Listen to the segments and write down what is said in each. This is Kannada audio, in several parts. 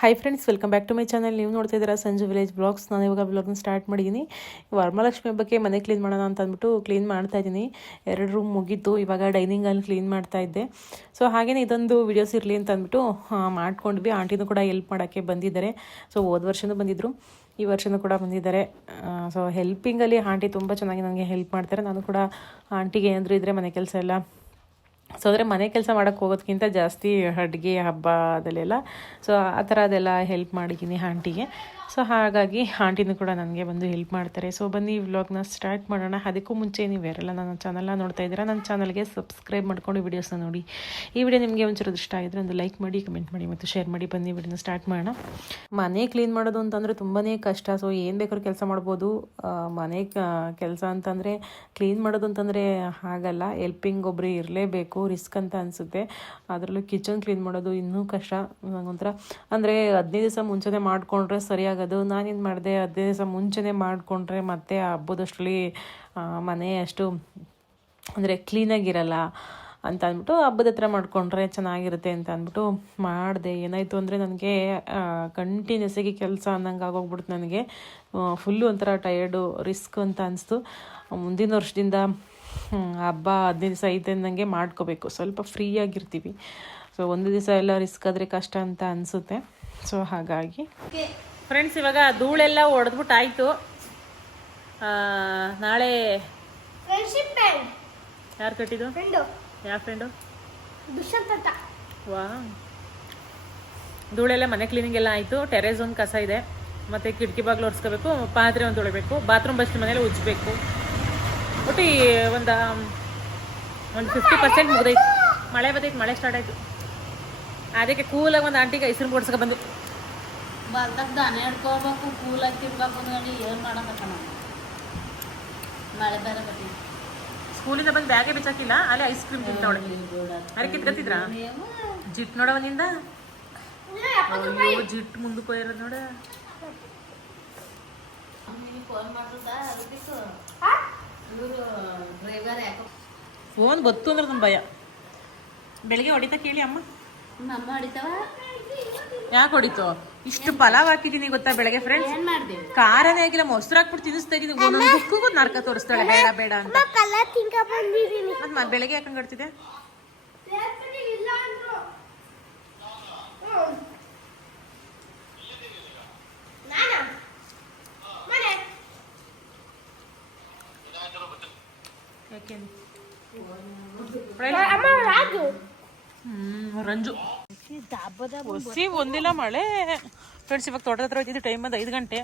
Hi friends welcome back to my channel ನೀವು ನೋಡ್ತಾ ಇದ್ದೀರಾ ಸಂಜು ವಿಲೇಜ್ ಬ್ಲಾಗ್ಸ್ ನಾನು ಇವಾಗ ಬ್ಲಾಗ್ನ ಸ್ಟಾರ್ಟ್ ಮಾಡಿದ್ದೀನಿ. ವರಮಹಾಲಕ್ಷ್ಮಿ ಬಗ್ಗೆ ಮನೆ ಕ್ಲೀನ್ ಮಾಡೋಣ ಅಂತ ಅಂದ್ಬಿಟ್ಟು ಕ್ಲೀನ್ ಮಾಡ್ತಾ ಇದ್ದೀನಿ. ಎರಡು ರೂಮ್ ಮುಗೀತು ಇವಾಗ ಡೈನಿಂಗ್ ಅಲ್ಲಿ ಕ್ಲೀನ್ ಮಾಡ್ತಾ ಇದ್ದೆ. ಸೊ ಹಾಗೆಯೇ ಇದೊಂದು ವಿಡಿಯೋಸ್ ಇರಲಿ ಅಂತ ಅಂದ್ಬಿಟ್ಟು ಮಾಡ್ಕೊಂಡ್ವಿ ಆಂಟಿನೂ ಕೂಡ ಹೆಲ್ಪ್ ಮಾಡೋಕ್ಕೆ ಬಂದಿದ್ದಾರೆ. ಸೊ ಹೋದ ವರ್ಷನೂ ಬಂದಿದ್ದರು ಈ ವರ್ಷನೂ ಕೂಡ ಬಂದಿದ್ದಾರೆ. ಸೊ ಹೆಲ್ಪಿಂಗಲ್ಲಿ ಆಂಟಿ ತುಂಬ ಚೆನ್ನಾಗಿ ನನಗೆ ಹೆಲ್ಪ್ ಮಾಡ್ತಾರೆ. ನಾನು ಕೂಡ ಆಂಟಿಗೆ ಏನಾದರೂ ಇದ್ದರೆ ಮನೆ ಕೆಲಸ ಎಲ್ಲ ಸೊ ಅಂದರೆ ಮನೆ ಕೆಲಸ ಮಾಡೋಕ್ಕೆ ಹೋಗೋದಕ್ಕಿಂತ ಜಾಸ್ತಿ ಅಡುಗೆ ಹಬ್ಬ ಅದಲ್ಲೆಲ್ಲ ಸೊ ಆ ಥರ ಅದೆಲ್ಲ ಹೆಲ್ಪ್ ಮಾಡಿದ್ದೀನಿ ಆಂಟಿಗೆ. ಸೊ ಹಾಗಾಗಿ ಆಂಟಿನೂ ಕೂಡ ನನಗೆ ಬಂದು ಹೆಲ್ಪ್ ಮಾಡ್ತಾರೆ. ಸೊ ಬನ್ನಿ ಈ ವ್ಲಾಗ್ನ ಸ್ಟಾರ್ಟ್ ಮಾಡೋಣ. ಅದಕ್ಕೂ ಮುಂಚೆ ನೀವು ಯಾರೆಲ್ಲ ನನ್ನ ಚಾನಲ್ನ ನೋಡ್ತಾ ಇದ್ದೀರಾ, ನನ್ನ ಚಾನಲ್ಗೆ ಸಬ್ಸ್ಕ್ರೈಬ್ ಮಾಡ್ಕೊಂಡು ವೀಡಿಯೋಸ್ನ ನೋಡಿ. ಈ ವಿಡಿಯೋ ನಿಮಗೆ ಒಂಚೂರು ಇಷ್ಟ ಆಗಿದ್ರೆ ಒಂದು ಲೈಕ್ ಮಾಡಿ ಕಮೆಂಟ್ ಮಾಡಿ ಮತ್ತು ಶೇರ್ ಮಾಡಿ. ಬನ್ನಿ ವಿಡಿಯೋನ ಸ್ಟಾರ್ಟ್ ಮಾಡೋಣ. ಮನೆ ಕ್ಲೀನ್ ಮಾಡೋದು ಅಂತಂದರೆ ತುಂಬಾ ಕಷ್ಟ. ಸೊ ಏನು ಬೇಕಾದ್ರೂ ಕೆಲಸ ಮಾಡ್ಬೋದು. ಮನೆ ಕೆಲಸ ಅಂತಂದರೆ ಕ್ಲೀನ್ ಮಾಡೋದು ಅಂತಂದರೆ ಆಗಲ್ಲ ಹೆಲ್ಪಿಂಗ್ ಒಬ್ಬರು ಇರಲೇಬೇಕು. ರಿಸ್ಕ್ ಅಂತ ಅನಿಸುತ್ತೆ. ಅದರಲ್ಲೂ ಕಿಚನ್ ಕ್ಲೀನ್ ಮಾಡೋದು ಇನ್ನೂ ಕಷ್ಟ. ನನಗೊಂಥರ ಅಂದರೆ ಹದಿನೈದು ದಿವಸ ಮುಂಚೆನೇ ಮಾಡಿಕೊಂಡ್ರೆ ಸರಿಯಾಗೋದು ನಾನೇನು ಮಾಡಿದೆ ಹದಿನೈದು ದಿವಸ ಮುಂಚೆನೇ ಮಾಡಿಕೊಂಡ್ರೆ ಮತ್ತೆ ಹಬ್ಬದಷ್ಟರಲ್ಲಿ ಮನೆ ಅಷ್ಟು ಅಂದರೆ ಕ್ಲೀನಾಗಿರಲ್ಲ ಅಂತ ಅಂದ್ಬಿಟ್ಟು ಹಬ್ಬದ ಹತ್ರ ಮಾಡಿಕೊಂಡ್ರೆ ಚೆನ್ನಾಗಿರುತ್ತೆ ಅಂತ ಅಂದ್ಬಿಟ್ಟು ಮಾಡಿದೆ. ಏನಾಯಿತು ಅಂದರೆ ನನಗೆ ಕಂಟಿನ್ಯೂಸ್ ಆಗಿ ಕೆಲಸ ಅನ್ನಂಗೆ ಆಗೋಗ್ಬಿಡ್ತು ನನಗೆ. ಫುಲ್ಲು ಒಂಥರ ಟಯರ್ಡು ರಿಸ್ಕ್ ಅಂತ ಅನಿಸ್ತು. ಮುಂದಿನ ವರ್ಷದಿಂದ ಹಬ್ಬ ಹದಿನೈದು ದಿವಸ ಐತೆ ಅಂದಂಗೆ ಮಾಡ್ಕೋಬೇಕು. ಸ್ವಲ್ಪ ಫ್ರೀಯಾಗಿರ್ತೀವಿ ಸೊ ಒಂದು ದಿವಸ ಎಲ್ಲ ರಿಸ್ಕ್ ಆದರೆ ಕಷ್ಟ ಅಂತ ಅನಿಸುತ್ತೆ. ಸೊ ಹಾಗಾಗಿ ಫ್ರೆಂಡ್ಸ್ ಇವಾಗ ಧೂಳೆಲ್ಲ ಹೊಡೆದ್ಬಿಟ್ಟು ಆಯಿತು ನಾಳೆ ಯಾರು ಕಟ್ಟಿದ್ದು? ಫ್ರೆಂಡು ಯಾವ ಫ್ರೆಂಡು ವಾ. ಧೂಳೆಲ್ಲ ಮನೆ ಕ್ಲೀನಿಂಗ್ ಎಲ್ಲ ಆಯಿತು. ಟೆರೇಸ್ ಒಂದು ಕಸ ಇದೆ. ಮತ್ತು ಕಿಟಕಿ ಬಾಗಿಲು ಒರೆಸ್ಕೋಬೇಕು. ಪಾತ್ರೆ ಒಂದು ತೊಳಿಬೇಕು. ಬಾತ್ರೂಮ್ ಬಸ್ ಮನೇಲಿ ಉಜ್ಜಬೇಕು. ಒಟ್ಟು ಒಂದು ಒಂದು ಫಿಫ್ಟಿ ಪರ್ಸೆಂಟ್ ಮುಗ್ದೈತೆ. ಮಳೆ ಬದೈತೆ ಮಳೆ ಸ್ಟಾರ್ಟ್ ಆಯಿತು. ಅದಕ್ಕೆ ಕೂಲಾಗಿ ಒಂದು ಆಂಟಿಗೆ ಐಸ್ಕ್ರೀಮ್ ಕೊಡ್ಸ್ಕೊ ಬಂದು ಬರ್ದಾಗ ದನ ಹಿಡ್ಕೊಳ್ಬೇಕು ಕೂಲ್ ಹಾಕಿರ್ಬೇಕು ಅಂದ್ಕೊಂಡು ಏನು ಮಾಡಬೇಕ ನಾವು ಮಳೆ ಬೇರೆ ಬರ್ತೀವಿ ಸ್ಕೂಲಿಂದ ಬಂದು ಬ್ಯಾಗೆ ಬಿಚ್ಚಾಕಿಲ್ಲ ಅಲ್ಲಿ ಐಸ್ ಕ್ರೀಮ್ ತಿಂತಾವಳೆ ಅರೆ ಕಿತ್ಕತ್ತಿದ್ರ? ಜಿಟ್ ನೋಡವನಿಂದ ಅಯ್ಯೋ ಜಿಟ್ ಮುಂದಕ್ಕೆ ಹೋಗಿರೋದು ನೋಡ. ಫೋನ್ ಗೊತ್ತು ಅಂದ್ರೆ ನಮ್ಮ ಭಯ. ಬೆಳಿಗ್ಗೆ ಹೊಡಿತಾ ಕೇಳಿ ಅಮ್ಮ. ನಮ್ಮ ಹೊಡಿತಾವ? ಯಾಕೆ ಹೊಡಿತು? ಇಷ್ಟು ಪಲಾವ್ ಹಾಕಿದೀನಿ ಗೊತ್ತಾ ಬೆಳಗ್ಗೆ ಫ್ರೆಂಡ್ಸ್ ಖಾರನೇ ಆಗಿಲ್ಲ ಮೊಸರು ಹಾಕ್ಬಿಟ್ಟು ತಿನ್ನಿಸ್ತಾ ಇದೀನಿ ಒಂದೊಂದು ಬುಕ್ಕಿಗೂ ನರ್ಕ ತೋರಿಸ್ತಾಳೆ ಬೇಡ ಬೇಡ ಅಂತ. ಮತ್ ಮ- ಬೆಳಗ್ಗೆ ಯಾಕಂಗ್ ಯಾಕೆ ಅಮ್ಮ ರಾಜು ಹ್ಮ್ ರಂಜು. ಹೊಸಿ ಒಂದಿಲ್ಲ ಮಳೆ. ಫ್ರೆಂಡ್ಸ್ ಇವಾಗ ತೋಟದ ಹತ್ರ ಹೋಯ್ತಿದ್ದು ಟೈಮ್ ಬಂದು ಐದು ಗಂಟೆ.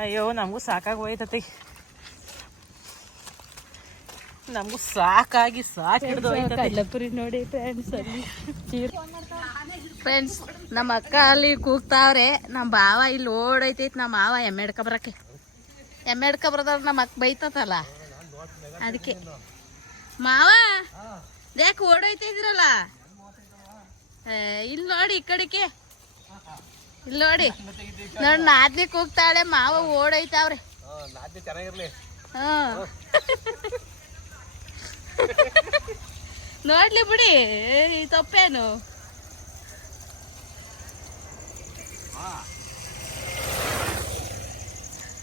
ಅಯ್ಯೋ ನಮಗೂ ಸಾಕಾಗಿ ಹೋಯ್ತತಿ. ನಮಗೂ ಸಾಕಾಗಿ ಸಾಕು ಹಿಡ್ದು ಹೋಯ್ತತಿ. ನೋಡಿ ಫ್ರೆಂಡ್ಸ್ ಅಲ್ಲಿ. ಫ್ರೆಂಡ್ಸ್ ನಮ್ಮ ಅಕ್ಕ ಅಲ್ಲಿ ಕೂಗ್ತಾವ್ರೆ. ನಮ್ಮ ಭಾವ ಇಲ್ಲಿ ಓಡೈತೈತಿ ನಮ್ಮ ಮಾವ ಎಮ್ಮೆ ಹಿಡ್ಕೊಬರಕ್ಕೆ ಎಮ್ಮೆ ಹಿಡ್ಕೊಬರದವ್ರು ನಮ್ಮ ಅಕ್ಕ ಬೈತತಲ್ಲ. ಅದಕ್ಕೆ. ಮಾವ ಯಾಕೆ ಓಡೈತಿದ್ರಲ್ಲ ಇಲ್ಲಿ ನೋಡಿ ಈ ಕಡೆಗೆ. ಇಲ್ಲಿ ನೋಡಿ. ನೋಡಿ ನಾದ್ನಿ ಕೂಗ್ತಾಳೆ ಮಾವ ಓಡೈತಾವ್ರಿ ಹಾ ನೋಡ್ಲಿ ಬಿಡಿ ಈ ತಪ್ಪೇನು.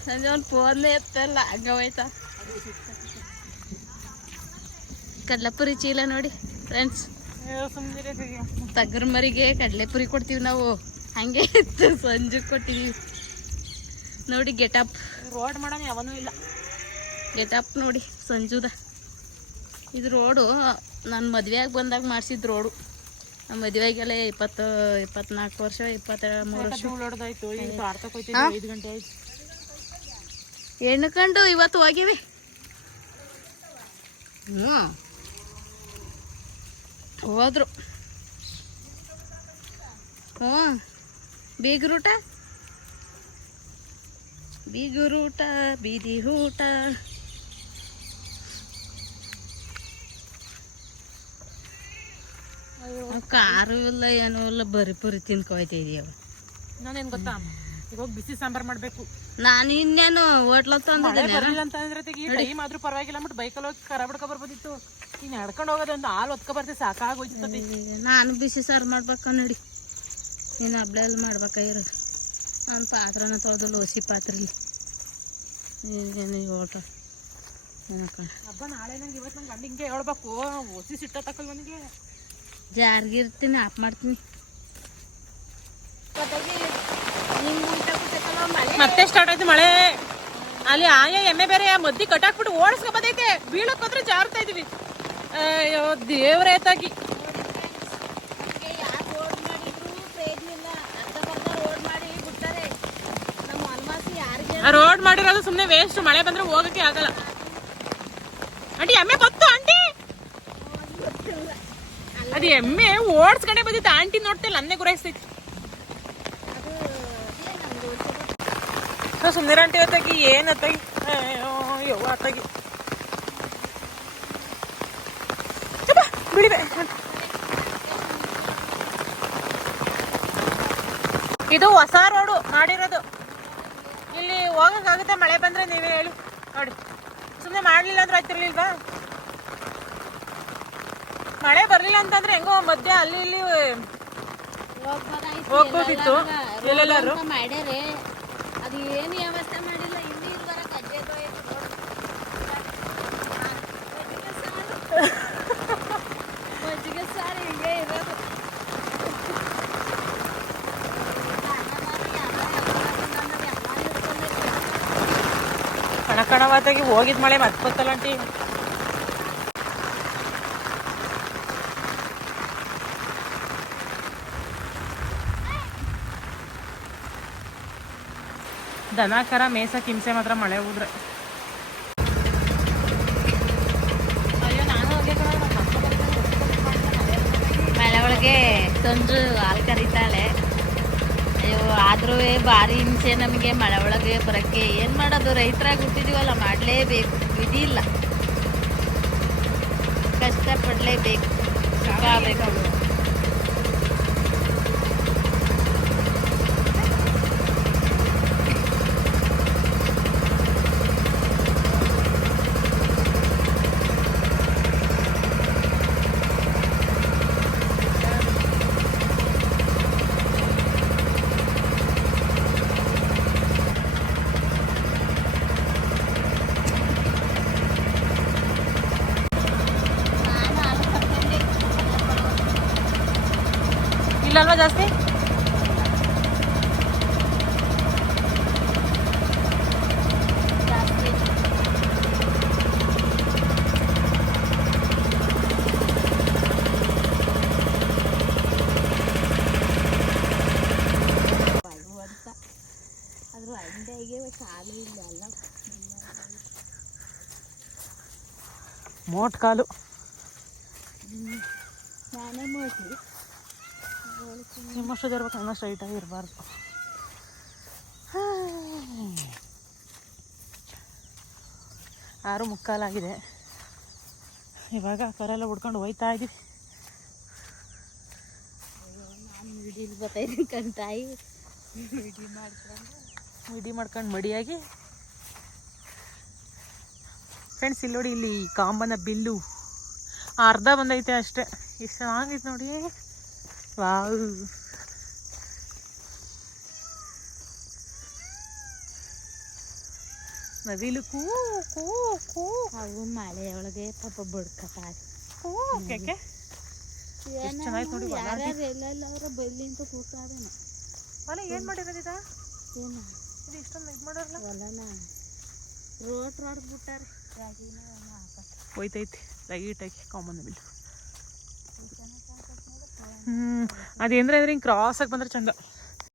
ನನಗೆ ಒಂದು ಫೋನ್ ಎತ್ತಲ್ಲ ಹಂಗ ಹೋಯ್ತಾ. ಕಡ್ಲೆಪುರಿ ಚೀಲ ನೋಡಿ ಫ್ರೆಂಡ್ಸ್ ತಗ್ರ ಮರಿಗೆ ಕಡಲೆಪುರಿ ಕೊಡ್ತೀವಿ ನಾವು. ಹಂಗೆ ಇತ್ತು ಸಂಜೆ ಕೊಟ್ಟಿದೀವಿ. ನೋಡಿ ಗೆಟಪ್ ರೋಡ್ ಮಾಡೋಣ ಯಾವನು ಇಲ್ಲ. ಗೆಟಪ್ ನೋಡಿ ಸಂಜುದ. ಇದು ರೋಡು ನಾನು ಮದುವೆಯಾಗಿ ಬಂದಾಗ ಮಾಡಿಸಿದ ರೋಡು. ನಮ್ಮ ಮದುವೆಗೆಲ್ಲ ಇಪ್ಪತ್ತು ಇಪ್ಪತ್ನಾಲ್ಕು ವರ್ಷ ಇಪ್ಪತ್ತ ಮೂರು ವರ್ಷ. ಹೆಣ್ಣು ಕಂಡು ಇವತ್ತು ಹೋಗಿವಿ. ಹ್ಞೂ ಹೋದ್ರು. ಹ್ಞೂ ಬೀಗರೂಟ ಬೀಗರೂಟ ಬೀದಿ ಊಟ ಕಾರು ಇಲ್ಲ ಏನೂ ಇಲ್ಲ ಬರಿ ಪುರಿ ಇದೀವ ಇದೀಯವ ನಾನೇನ್ ಗೊತ್ತಾ? ಈಗ ಹೋಗಿ ಬಿಸಿ ಸಾಂಬಾರ್ ಮಾಡ್ಬೇಕು. ನಾನು ಇನ್ನೇನು ಹೋಟ್ಲ ತಂದಿದ್ದೇನೆ. ಬರಲಿಲ್ಲ ಅಂತ ಅಂದ್ರೆ ಈ ಟೈಮ್ ಆದ್ರೂ ಪರವಾಗಿಲ್ಲ ಅಂದ್ಬಿಟ್ಟು ಬೈಕಲ್ಲಿ ಹೋಗಿ ಕರ ಬಿಡ್ಕೊ ಬರ್ಬೋದಿತ್ತು. ನೀನ್ ನಡ್ಕೊಂಡು ಹೋಗೋದು ಒಂದು ಹಾಲು ಒತ್ಕೊ ಬರ್ತೀವಿ ಸಾಕಾಗೋಯ್ತತಿ ನಾನು ಬಿಸಿ ಸಾರು ಮಾಡ್ಬೇಕ ನೋಡಿ. ನೀನು ಹಬ್ಳಲ್ಲಿ ಮಾಡ್ಬೇಕಾಗಿರೋ ನಾನು ಪಾತ್ರನ ತೊಳೆದು ಲೋಸಿ ಪಾತ್ರೆಲಿ. ಈಗೇನು ಹೋಟ ಹಬ್ಬ ನಾಳೆ ನಂಗೆ ಇವತ್ತು ನಂಗೆ ಗಂಡ ಹಿಂಗೆ ಹೇಳ್ಬೇಕು. ಓಸಿ ಸಿಟ್ಟ ತಕಲ್ ನನಗೆ ಜಾರ್ಗಿರ್ತೀನಿ ಆಫ್ ಮಾಡ್ತೀನಿ. ಮತ್ತೆ ಸ್ಟಾರ್ಟ್ ಆಯ್ತು ಮಳೆ. ಅಲ್ಲಿ ಆಯ ಎಮ್ಮೆ ಬೇರೆ ಮದ್ದಿ ಕಟ್ಟಾಕ್ಬಿಟ್ಟು ಓಡಿಸ್ಕೊಬದೈತೆ ಬೀಳಕ್ ಹೋದ್ರೆ ಜಾರ್ತಾ ಇದೀವಿ. ಅಯ್ಯೋ ದೇವ್ರೇ ತಗಿ ರೋಡ್ ಮಾಡಿರೋದು ಸುಮ್ನೆ ವೇಸ್ಟ್ ಮಳೆ ಬಂದ್ರೆ ಹೋಗಕ್ಕೆ ಆಗಲ್ಲ. ಆಂಟಿ ಎಮ್ಮೆ ಗೊತ್ತು ಆಂಟಿ ಅದು ಎಮ್ಮೆ ಕಡೆ ಬಂದಿತ್ತು. ಆಂಟಿ ನೋಡ್ತಿಲ್ಲ ಅನ್ನೇ ಗುರಾಯಿಸ್ತೈತಿ ಅದು ಸುಂದರ ಆಂಟಿ ಹೊತ್ತಾಗಿ ಏನ್ ಅತ್ತಾಗಿ ಅಯ್ಯೋ ಯೋ ಅತ್ತಾಗಿ ಇದು ಹೊಸ ರೋಡು ಮಾಡಿರೋದು. ಇಲ್ಲಿ ಹೋಗಕ್ಕಾಗುತ್ತೆ ಮಳೆ ಬಂದ್ರೆ ನೀವೇ ಹೇಳಿ. ನೋಡಿ. ಸುಮ್ಮನೆ ಮಾಡ್ಲಿಲ್ಲ ಅಂದ್ರೆ ಆಯ್ತಿರ್ಲಿಲ್ವಾ? ಮಳೆ ಬರ್ಲಿಲ್ಲ ಅಂತಂದ್ರೆ ಹೆಂಗೋ ಮಧ್ಯ ಅಲ್ಲಿ ಇಲ್ಲಿ ಹೋಗ್ಬೋದಿತ್ತು ಮಾಡ್ಯಾರೇ ಮಾಡ್ಯಾರೆ ಅದು ಏನು ಮಾಡಿಲ್ಲ ಇಲ್ಲಿ ಇಲ್ಲಿ ಬರಕ್ ಅಜ್ಜೆ ಮಜ್ಜಿಗೆ ಸಾರು ಹಿಂಗೆ ಇರೋದು ಕಣ ಕಣವಾತಾಗಿ ಹೋಗಿದ್ ಮಳೆ ಮತ್ತೆ ಗೊತ್ತಲ್ಲ ಆಂಟಿ. ದನ ಕರ ಮೇಸ ಹಿಂಸೆ ಮಾತ್ರ ಮಳೆ ಹೋದ್ರೆ. ಮಳೆ ಒಳಗೆ ತೊಂದ್ರೆ ಹಾಲು ಕರೀತಾಳೆ. ಅಯ್ಯೋ ಆದ್ರೂ ಭಾರಿ ಹಿಂಸೆ ನಮಗೆ ಮಳೆ ಒಳಗೆ ಬರೋಕ್ಕೆ. ಏನು ಮಾಡೋದು? ರೈತರಾಗಿ ಹುಟ್ಟಿದೀವಲ್ಲ, ಮಾಡಲೇಬೇಕು. ಇಲ್ಲ. ಕಷ್ಟಪಡಲೇಬೇಕು. ಬೇಕು ಇಲ್ಲಲ್ವಾ ಜಾಸ್ತಿ ಅಂತ ಅದ್ರ ಅಂಡೆಗೆ ಕಾಲು ಇಲ್ಲ ಅಲ್ಲ ಮೋಟ್ ಕಾಲು ನಾನೇ ಮಾಡ್ತೀವಿ ನಿಮ್ಮಷ್ಟು ಇರ್ಬೇಕು ನನ್ನ ಸ್ಟ್ರೈಟ್ ಆಗಿ ಇರಬಾರ್ದು ಆರು ಮುಕ್ಕಾಲಾಗಿದೆ ಇವಾಗ ಕರೆಲ್ಲ ಹುಡ್ಕೊಂಡು ಹೋಯ್ತಾ ಕಂತಾಯಿ ಹಿಡಿ ಮಾಡ್ಕೊಂಡು ಮಡಿಯಾಗಿ. ಫ್ರೆಂಡ್ಸ್ ಇಲ್ಲಿ ನೋಡಿ, ಇಲ್ಲಿ ಕಾಂಬನ ಬಿಲ್ಲು. ಅರ್ಧ ಬಂದೈತೆ ಅಷ್ಟೇ. ಎಷ್ಟು ಚೆನ್ನಾಗೈತೆ ನೋಡಿ. ವಾವ್ ನವಿಲು ಕೂ ಕೂ ಕೂ. ಅವು ಮಳೆ ಒಳಗೆ ಪಾಪ ಬಡ್ಕತಾವೆ ಕೂ ಕೆಕೆ ಎಷ್ಟ್ ಚೆನ್ನಾಗೈತ್ ನೋಡಿ ಹೊಲ ಯಾರ್ಯಾರು ಎಲ್ಲೆಲ್ಲಾದ್ರೂ ಅಲ್ಲ ಏನು ಮಾಡಿರೋದಿದ ಏನು? ಇದು ಇಷ್ಟೊಂದು ಇದು ಮಾಡೋರಲ್ಲ ಹೊಲನ ರೋಟ್ ಹೊಡ್ದ್ಬಿಟ್ಟಾರೆ ರಾಗಿನ ಹಾಕ ಹೋಯ್ತೈತಿ ಲೈಟಾಗಿ ಕಾಮನ್ ಬಿಲ್ ಅದೇಂದ್ರೆ ಅಂದ್ರೆ ಹಿಂಗೆ ಕ್ರಾಸಾಗಿ ಬಂದ್ರೆ ಚಂದ